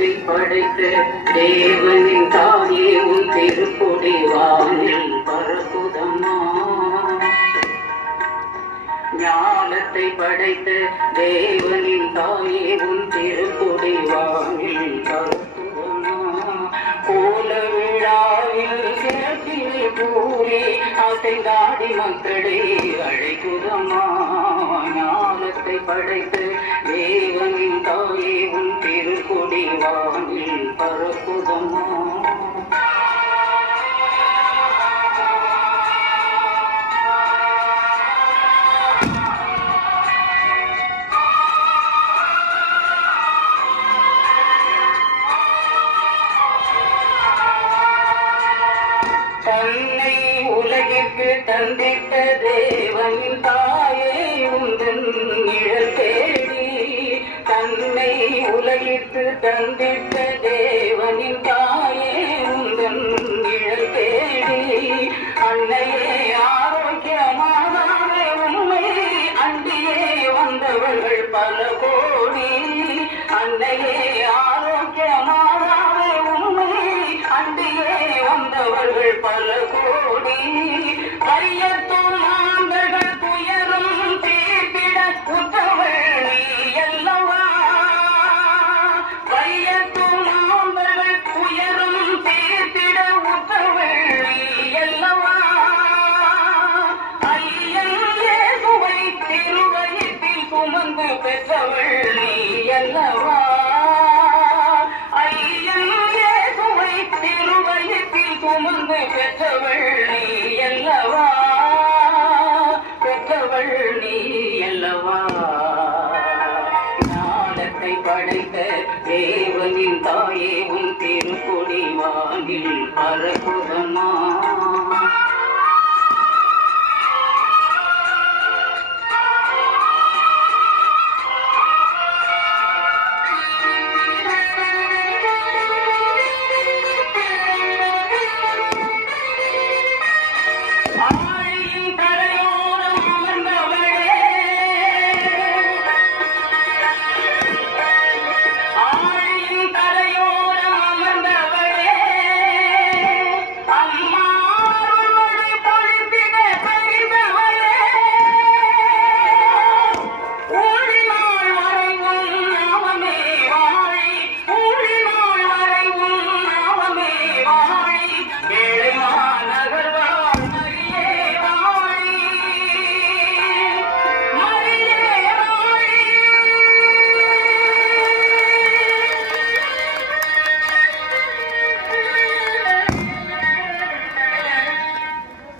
படைத்த தேவனின் தாயே உன் திருக்கொடி வானில் பரப்புதம்மா. ஞானத்தை படைத்த தேவனின் தாயே உன் திருக்கொடி வானில் பரப்புதம்மா. கோல விழாவில் சேர்த்தினை கூறி அசைந்தாடி மக்களை அழைக்குதம்மா. ஞானத்தை படைத்த தேவனின் தாயே உன் திருக்கொடி வானில் பரப்புதம்மா. தன்னை உலகிற்கு தந்திட்ட தேவனின் தாயே உந்தன் நிழல் தேடி. தன்னை உலகிற்கு தந்திட்ட தேவனின் தாயே உந்தன் நிழல் தேடி. அன்னையே ஆரோக்கியமானாலே உண்மை அண்டியே வந்தவர்கள் பல கோடி. அன்னையே ஆரோக்கியமானாலே உண்மை அண்டியே வந்தவர்கள் பல கோடி. பரியத்தும் மாந்தர்கள் துயரும் தீர்த்திட உற்றவள் நீ அல்லவா. பரியத்தும் மாந்தர்கள் துயரும் தீர்த்திட உற்றவள் நீ அல்லவா. ஐயன் இயேசுவை திருவயிற்றில் சுமந்து பெற்றவள் நீ அல்லவா. சுமந்து பெற்றவள் நீ அல்லவா. பெற்றவள் நீ அல்லவா. ஞானத்தை படைத்த தேவனின் தாயே உன் திருக்கொடி வானில் பரப்புதம்மா.